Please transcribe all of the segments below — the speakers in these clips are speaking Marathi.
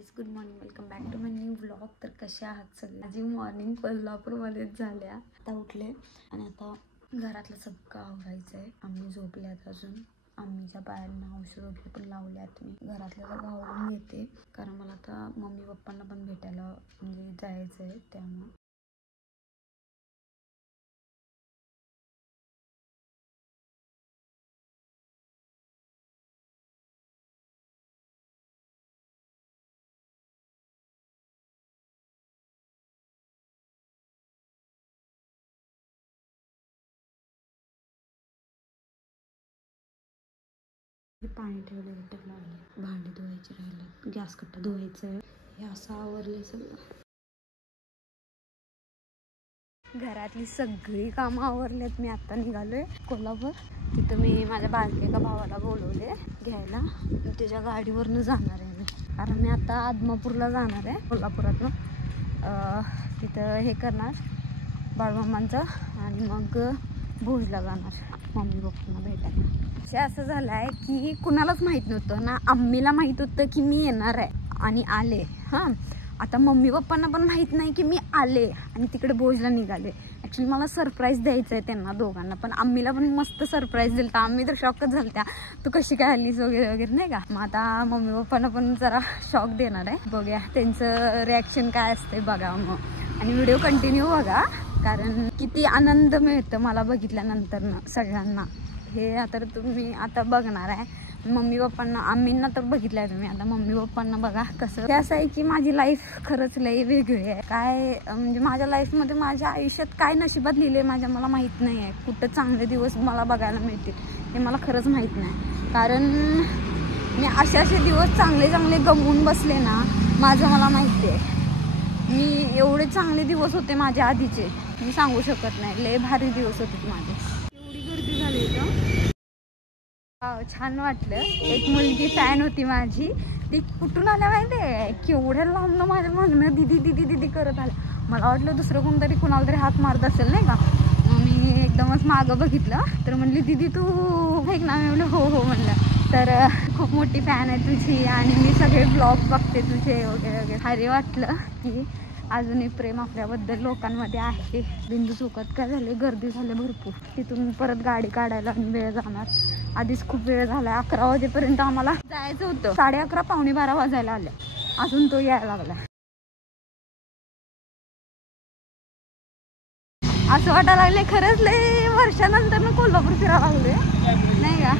Guys, good morning, welcome back to my new vlog. तर कशा आहात सगळे? माझी मॉर्निंग कोल्हापूरमध्येच झाल्या. आता उठले आणि आता घरातलं सगळं आवरायचं आहे. आम्ही झोपल्यात अजून. आम्हीच्या पायांना औषध वगैरे पण लावल्यात. मी घरातलं सगळं आवरून घेते कारण मला आता मम्मी पप्पांना पण भेटायला म्हणजे जायचं आहे. त्यामुळे पाणी ठेवले, भांडी धुवायची राहिले, गॅस कट्टा धुवायचं आहे. हे असं आवरले सगळं. घरातली सगळी कामं आवरलेत. मी आता निघालोय कोल्हापूर. तिथं मी माझ्या बारक्या भावाला बोलवले घ्यायला. त्याच्या गाडीवरनं जाणार आहे मी, कारण मी आता आदमापूरला जाणार आहे कोल्हापुरातनं. तिथं हे करणार बाळमामांचं आणि मग भोजला जाणार मम्मी पप्पांना भेटायला. असं झालं आहे की कुणालाच माहीत नव्हतं ना. आम्हीला माहीत होतं की मी येणार आहे आणि आले. हां, आता मम्मी पप्पांना पण माहीत नाही की मी आले आणि तिकडे भोजला निघाले. ॲक्च्युली मला सरप्राईज द्यायचं आहे त्यांना दोघांना पण. आम्हीला पण मस्त सरप्राईज दिलं. तर आम्ही तर शॉकच झालं त्या, तू कशी काय आलीस वगैरे वगैरे नाही का. मग आता मम्मी पप्पांना पण जरा शॉक देणार आहे. बघूया त्यांचं रिॲक्शन काय असते बघा मग. आणि व्हिडिओ कंटिन्यू बघा कारण किती आनंद मिळतं मला बघितल्यानंतर सगळ्यांना. हे आता तुम्ही आता बघणार आहे. मम्मी पप्पांना आम्हींना तर बघितलं आहे तुम्ही, आता मम्मी पप्पांना बघा कसं. हे असं आहे की माझी लाईफ खरंच लई वेगळी आहे. काय म्हणजे माझ्या लाईफमध्ये माझ्या आयुष्यात काय नशिबात लिहिले माझ्या मला माहीत नाही आहे. कुठं चांगले दिवस मला बघायला मिळतील हे मला खरंच माहीत नाही. कारण मी असे दिवस चांगले चांगले गमवून बसले ना, माझं मला माहिती आहे. मी एवढे चांगले दिवस होते माझ्या आधीचे, मी सांगू शकत नाही. लय भारी दिवस होते माझे. एवढी गर्दी झाली छान वाटलं. एक मुलगी फॅन होती माझी, ती कुठून आल्या माहिती आहे, केवढ्या लांबनं माझ्या म्हणणं दिदी दिदी दिदी करत आल्या. मला वाटलं दुसरं कोणतरी कुणाला तरी हात मारत असेल नाही का. मी एकदमच मागं बघितलं तर म्हणली दिदी तू ऐक ना. मी म्हणलं हो हो म्हणलं. तर खूप मोठी फॅन आहे तुझी आणि मी सगळे ब्लॉग बघते तुझे वगैरे वगैरे. भारी वाटलं की अजूनही प्रेम आपल्याबद्दल लोकांमध्ये आहे. बिंदू चौकात काय झाले, गर्दी झाली भरपूर. तिथून परत गाडी काढायला वेळ जाणार. आधीच खूप वेळ झाला. 11 वाजेपर्यंत आम्हाला जायचं होतं. 11:30 पावणे 12 वाजायला आले, अजून तो यायला लागला. असं वाटायला लागले खरंच लय वर्षानंतर कोल्हापूर फिरायला लागले नाही का.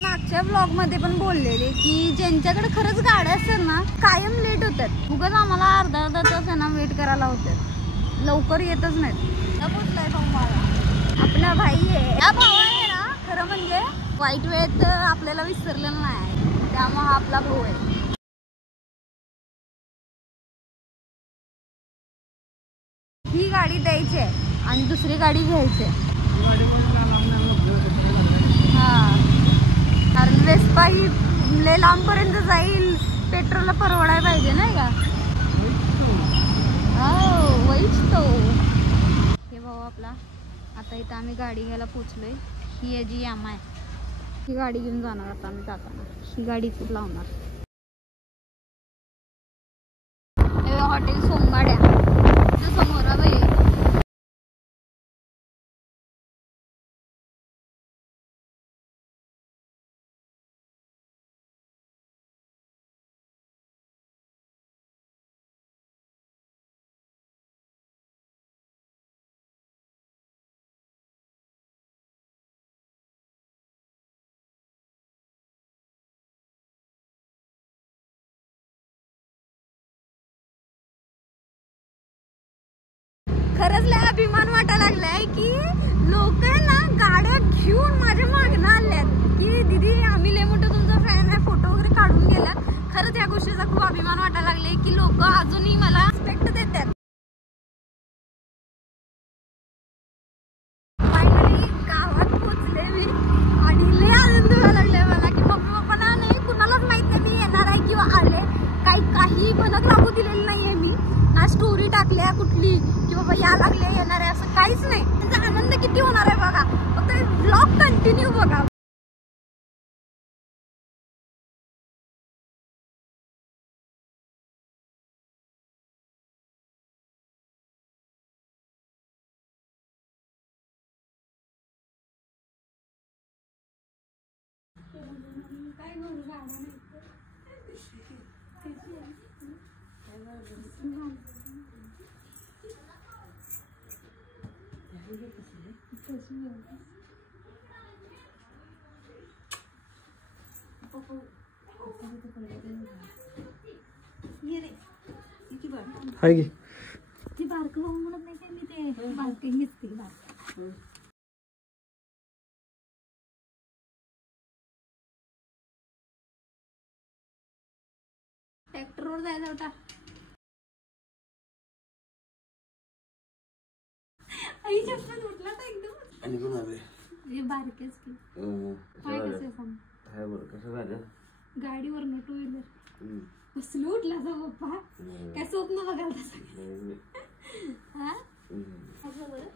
मागच्या ब्लॉग मध्ये पण बोललेले की ज्यांच्याकडे खरंच गाड्या असतात ना कायम लेट होतात. उगाच आम्हाला अर्धा तास आहे ना वेट करायला होतात, लवकर येतच नाहीत. आपला भाई आहे, या भावाने ना खरं म्हणजे वाईट वेळेत आपल्याला विसरलेलं नाही, त्यामुळे हा आपला भाऊ आहे. ही गाडी द्यायची आहे आणि दुसरी गाडी घ्यायची आहे. हा, कारण वेस्पा ही लय लांबपर्यंत जाईल, पेट्रोलला परवडायला पाहिजे नाही का. हो वहीच तो हे भाऊ आपला. आता इथं आम्ही गाडी घ्यायला पोचलोय. ही आहे जी यामा आहे, ही गाडी घेऊन जाणार आता आम्ही जाताना. ही गाडी खूप लावणार. हॉटेल सोंगाड्या समोर आहे. खरंच लय अभिमान वाटायला लागलाय की लोक ना गाड्या घेऊन माझ्या मागणं आल्यात की दीदी आम्ही लय मोठं तुमचा फॅन आहे, फोटो वगैरे काढून गेल्यात. खरंच या गोष्टीचा खूप अभिमान वाटायला लागले की लोक अजूनही मला रिस्पेक्ट देतात. फायनली गावात पोचले मी आणि लय आनंद व्हायला लागलाय मला की मम्मी पप्पांना नाही कुणालाच माहित नाही मी येणार आहे किंवा आले. काही भनक लागू दिलेली नाहीये मी ना. स्टोरी टाकल्या कुठली की बाबा या लागले येणार आहे असं काहीच नाही. त्यांचा आनंद किती होणार आहे बघा. फक्त ब्लॉग कंटिन्यू बघा. हाय की ती बारकं भाऊ म्हणत नाही काय मी ते बारकं हीच ती बारकं. ट्रॅक्टरवर जायचा होता. आई चप्पल उठला तर एकदम. आणि कोण आले हे बारकेच की काय कसं सांग. हाय बरं कसं झालं गाडीवरनं टू व्हीलर कसलं उठला जा पप्पा. काय स्वप्न बघायला तसं. हा असं बरं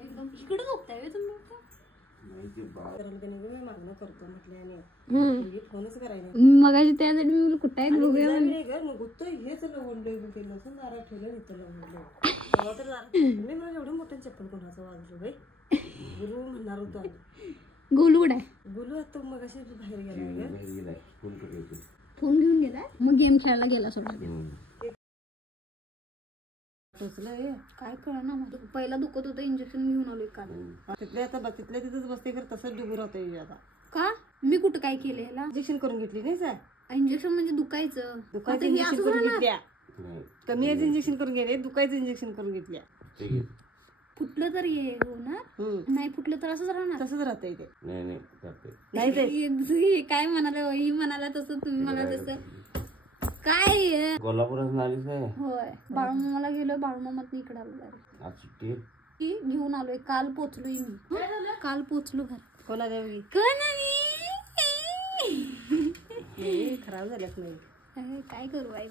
एकदम इकडे झोपताय तुम्ही. मगाशी त्यासाठी मी कुठं आहे बघूया एवढं मोठं चप्पल कोणाचं वाजलं बाई. गुरु म्हणणार होतो गोलू कुठं आहे. गुरु आता मग अशी बाहेर गेला फोन घेऊन गेलाय मग गेम खेळायला गेला सोडा. काय कळलं ना मग पहिला दुखत होतं इंजेक्शन घेऊन आलोय काल. तिथल्या आता तिथल्या तिथंच बसते कर तसंच डुबू राहतोय आता. का मी कुठं काय केलं याला. इंजेक्शन करून घेतली नाही सर. इंजेक्शन म्हणजे दुखायचं. इंजेक्शन करून घेतल्या. कमी याचं इंजेक्शन करून गेले दुखायचं इंजेक्शन करून घेतल्या. फुटलं तर ये होणार नाही फुटलं तर असंच राहणार. तसंच राहतंय ते. नाही काय म्हणाला ही म्हणाला तसं तुम्ही म्हणाला तसं काय. कोल्हापुरात नालीच आहे. होय बाळूमामाला गेलोय बाळूमामात इकडे आलो. आज सुट्टी घेऊन आलोय काल पोचलोय मी. काल पोचलो घर. कोणा द्यावी खराब झाल्यात नाही. काय करू बाई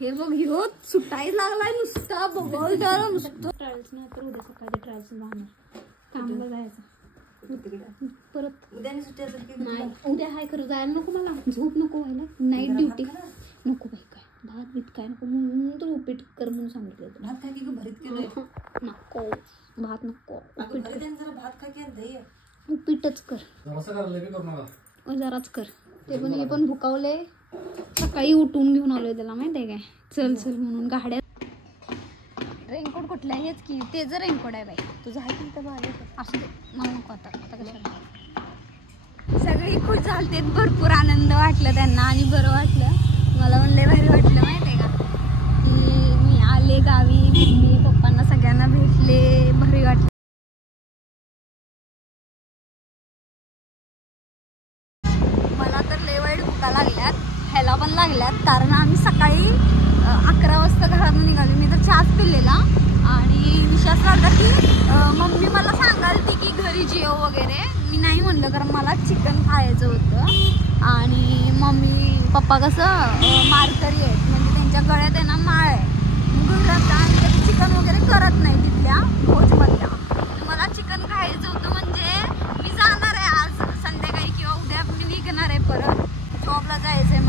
हे बघ ह्यो सुटायला लागलाय नुसता बघ नुसतं. ट्रॅव्हल्स नाही तर उद्या सकाळी ट्रॅव्हल्स जाणार कामाला जायचं परत. उद्या सुट्टी असेल की नाही उद्या हाय खरं जायला नको मला. झोप नको व्हायला नाईट ड्युटी नको बाई. काय भात बीत काय नको म्हणून तर उपीट कर म्हणून सांगितलं. भात काय की भरीत केलंय. नको भात नको जरा भात काय केलं उपीटच कर जराच कर. ते पण हे पण भुकावले. सकाळी उठून घेऊन आलोय त्याला माहिती आहे काय चल म्हणून गाड्यात. रेनकोट कुठलं आहे हेच की ते जर रेनकोट आहे बाई तुझं आहे की तर असं दे मला नको आता कशाला. सगळी खुश झालते भरपूर आनंद वाटलं त्यांना आणि बरं वाटलं. मला पण लय भारी वाटलं माहिती आहे का की मी आले गावी मम्मी पप्पांना सगळ्यांना भेटले भारी वाटलं. मला तर लय वाईट भुका लागल्यात ह्याला पण लागल्यात कारण आम्ही सकाळी 11 वाजता घरातून निघालो. मी तर चहाच पिलेला आणि विश्वास लागला की मम्मी मला सांगाल ती की घरी जेव वगैरे. मी नाही म्हणलं कारण मला चिकन खायचं होतं आणि मम्मी पप्पा कसं मारकरी आहेत म्हणजे त्यांच्या गळ्यात आहे ना माळ आहे. घरात आणि चिकन वगैरे करत नाही तिथल्या भोजमधल्या. मला चिकन खायचं होतं म्हणजे मी जाणार आहे आज संध्याकाळी किंवा उद्या मी निघणार आहे परत जॉबला जायचं आहे.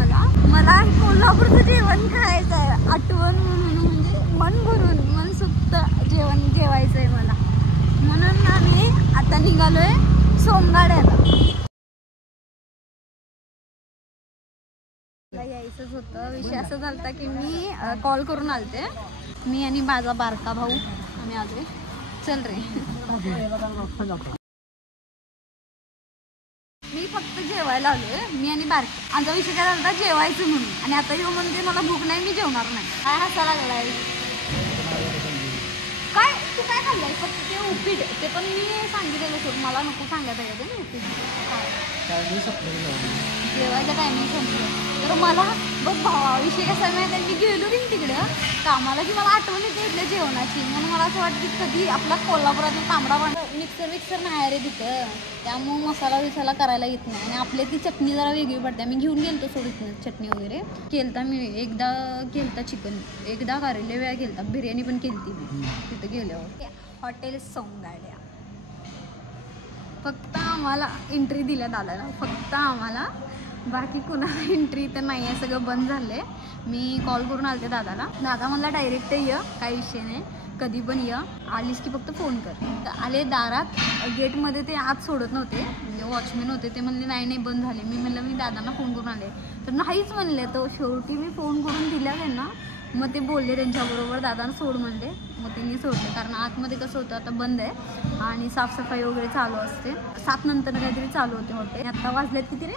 मला कोल्हापूरचं जेवण खायचं आहे आठवण म्हणून म्हणजे मन भरून मनसुक्त जेवण जेवायचं आहे मला. म्हणून आम्ही आता निघालोय सोमगाड्याला. यायचंच होतं. विषय असं झाला की मी कॉल करून आलते मी आणि माझा बारका भाऊ आम्ही आलोय. चल रे मी फक्त जेवायला आलोय मी आणि बारकी. आमचा विषय काय झाला जेवायचं म्हणून आणि आता येऊ म्हणजे मला भूक नाही मी जेवणार नाही. काय हसा लागलाय काय तू काय खाल्लंय. फक्त ते उपीट ते पण मी सांगितलेलं सोड मला नको सांगायला पाहिजे ना उपीट. जेवायचं टायमिंग संपलं तर मला बघ भावा विषय कसा माहिती मी गेलो की तिकडं कामाला की मला आठवण येते इथल्या जेवणाची. म्हणून मला असं वाटतं की कधी आपला कोल्हापुरातला तांबडा पांढरा मिक्सर नाही रे तिथं त्यामुळे मसाला विसाला करायला येत नाही. आणि आपल्या ती चटणी जरा वेगळी पडते. मी घेऊन गेलतो सोडून चटणी वगैरे केलता मी एकदा केलता चिकन एकदा लय वेळा केलता. बिर्याणी पण केलती मी तिथं गेल्यावर. हॉटेल सोमगाड्या फक्त आम्हाला एंट्री दिल्या दादाला फक्त आम्हाला बाकी कुणाला एंट्री तर नाही आहे सगळं बंद झालं आहे. मी कॉल करून आलते दादाला. दादा म्हणला डायरेक्ट ये काही विषय नाही कधी पण ये आलीस की फक्त फोन कर. तर आले दारात गेटमध्ये ते आत सोडत नव्हते म्हणजे वॉचमॅन होते ते म्हणले नाही बंद झाले. मी म्हणलं मी दादांना फोन करून आले तर नाहीच म्हणले. तर शेवटी मी फोन करून दिल्या त्यांना मग ते बोलले त्यांच्याबरोबर, दादानं सोड म्हणले. मग त्यांनी सोडले, कारण आतमध्ये कसं होतं आता बंद आहे आणि साफसफाई वगैरे चालू असते. 7 नंतर काहीतरी चालू होते हॉटेल. आता वाजलेत किती रे?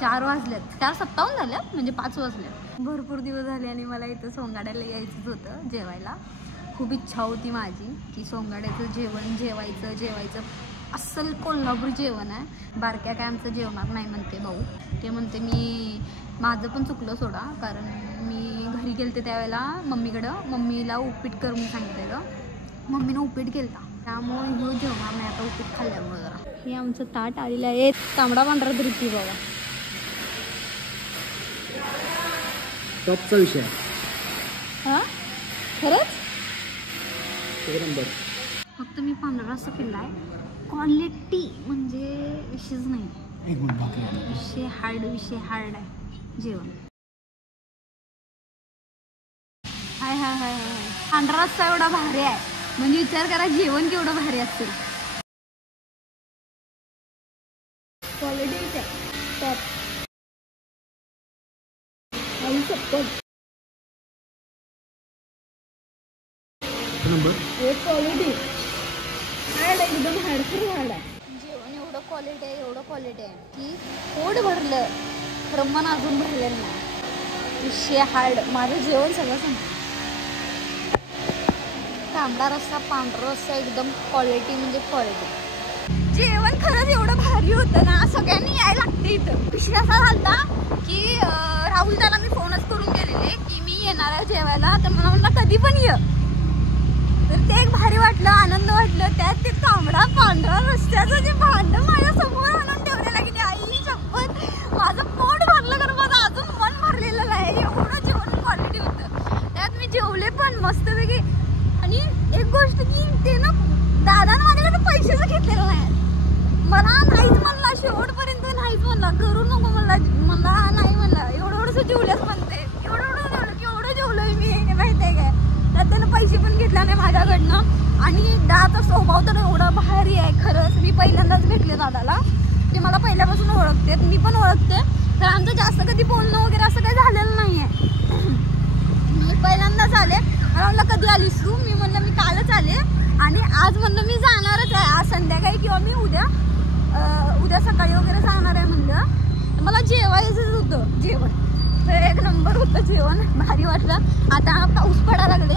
4 वाजलेत. 4:57 झाल्यात, म्हणजे 5 वाजलेत. भरपूर दिवस झाले आणि मला इथं सोंगाड्याला यायचंच होतं जेवायला. खूप इच्छा होती माझी की सोंगाड्याचं जेवण जेवायचं. अस्सल कोल्हापूर जेवण आहे. बारक्या काय आमचं जेवणार नाही म्हणते भाऊ. ते म्हणते माझं पण चुकलं सोडा, कारण मी घरी गेलते त्यावेळेला मम्मीला उपीट कर म्हणून सांगितलेलं. मम्मीनं उपीट केलता, त्यामुळे ह्यो जेवणार नाही आता उपीट खाल्ल्यामुळे. जरा हे आमचं ताट आलेलं आहे. तांबडा पांढरा धरती बाबा, टॉपचा विषय. हां खरंच नंबर. फक्त मी 15 रस्सा केला आहे. क्वालिटी म्हणजे विषयच नाही. विषय हार्ड आहे जेवण. हाय 15 रस्सा एवढा भारी आहे, म्हणजे विचार करा जेवण केवढं भारी असेल. Quality top. क्वालिटी हार्ड आहे, एकदम हार्ड आहे जेवण. एवढं क्वालिटी आहे की पोट भरलं, खरं मन अजून भरलेलं नाही. विषय हार्ड. माझं जेवण सगळं सांगतं. तांबडा रस्सा, पांढरा रस्सा, एकदम क्वालिटी म्हणजे क्वालिटी. जेवण खरंच एवढं भारी होतं ना, सगळ्यांनी यायला लागते इथं. विषय असा झाला की राहुल दादा मी फोनच करून गेलेले की मी येणार आहे जेवायला, तर मला म्हणलं कधी पण ये. तर ते एक भारी वाटलं, आनंद वाटलं. त्यात ते तांबडा पांढरा रस्त्याचं जे भांड माझ्या समोर आणून ठेवलेलं की आई शपथ माझं पोट भरलं, कारण माझं अजून मन भरलेलं आहे. एवढं जेवण क्वालिटी होतं. त्यात मी जेवले पण मस्तपैकी. आणि एक गोष्ट की ते ना दादानं माझ्याकडे पैसेच घेतलेलं नाही. मला नाहीच म्हणला, शेवटपर्यंत नाहीच म्हणला, करू नको म्हणला नाही म्हणला. एवढं जेवलंच म्हणते. एवढं जेवलं की एवढं जेवलोय मी, माहिती आहे काय. त्यात त्यानं पैसे पण घेतला नाही माझ्याकडनं. आणि दादाचा स्वभाव तर एवढा भारी आहे खरंच. मी पहिल्यांदाच भेटले दादाला, ते मला पहिल्यापासून ओळखते, मी पण ओळखते. तर आमचं जास्त कधी बोलणं वगैरे असं काही झालेलं नाही आहे. मी पहिल्यांदाच आले. मला म्हणलं कधी आलीस तू? मी म्हणलं मी कालच आले आणि आज म्हणलं मी जाणारच आहे, आज संध्याकाळी किंवा मी उद्या सकाळी वगैरे जाणार आहे म्हणलं. मला जेवायचंच होतं जेवण. तर एक नंबर होतं जेवण, भारी वाटलं. आता पाऊस पडायला लागले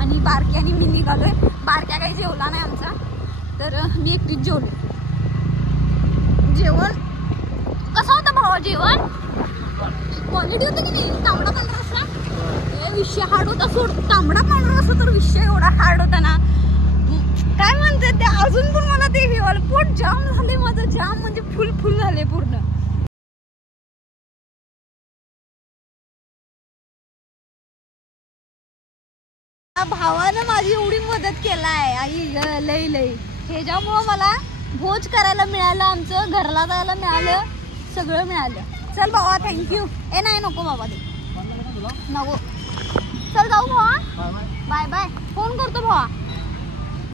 आणि बारकी आणि मी निघालोय. बारक्या काही जेवला नाही आमचा, तर मी एकटीच जेवले. जेवण कसं होतं भावा? जेवण क्वालिटी होतं की नाही? तांबडा पांढरा रस्सा विषय हार्ड होता सोड. तांबडा पांढरा रस्सा तर विषय एवढा हार्ड होता ना, काय म्हणते ते अजून पण मला ते पोट जाम झाले माझं, जाम म्हणजे फुल झाले पूर्ण. भावानं माझी एवढी मदत केलाय आई, लई ह्याच्यामुळं मला भोज करायला मिळालं, आमचं घरला जायला मिळालं, सगळं मिळालं. चल भावा थँक्यू. नाही नको बाबा, ते नको. चल जाऊ भावा, बाय. फोन करतो भावा.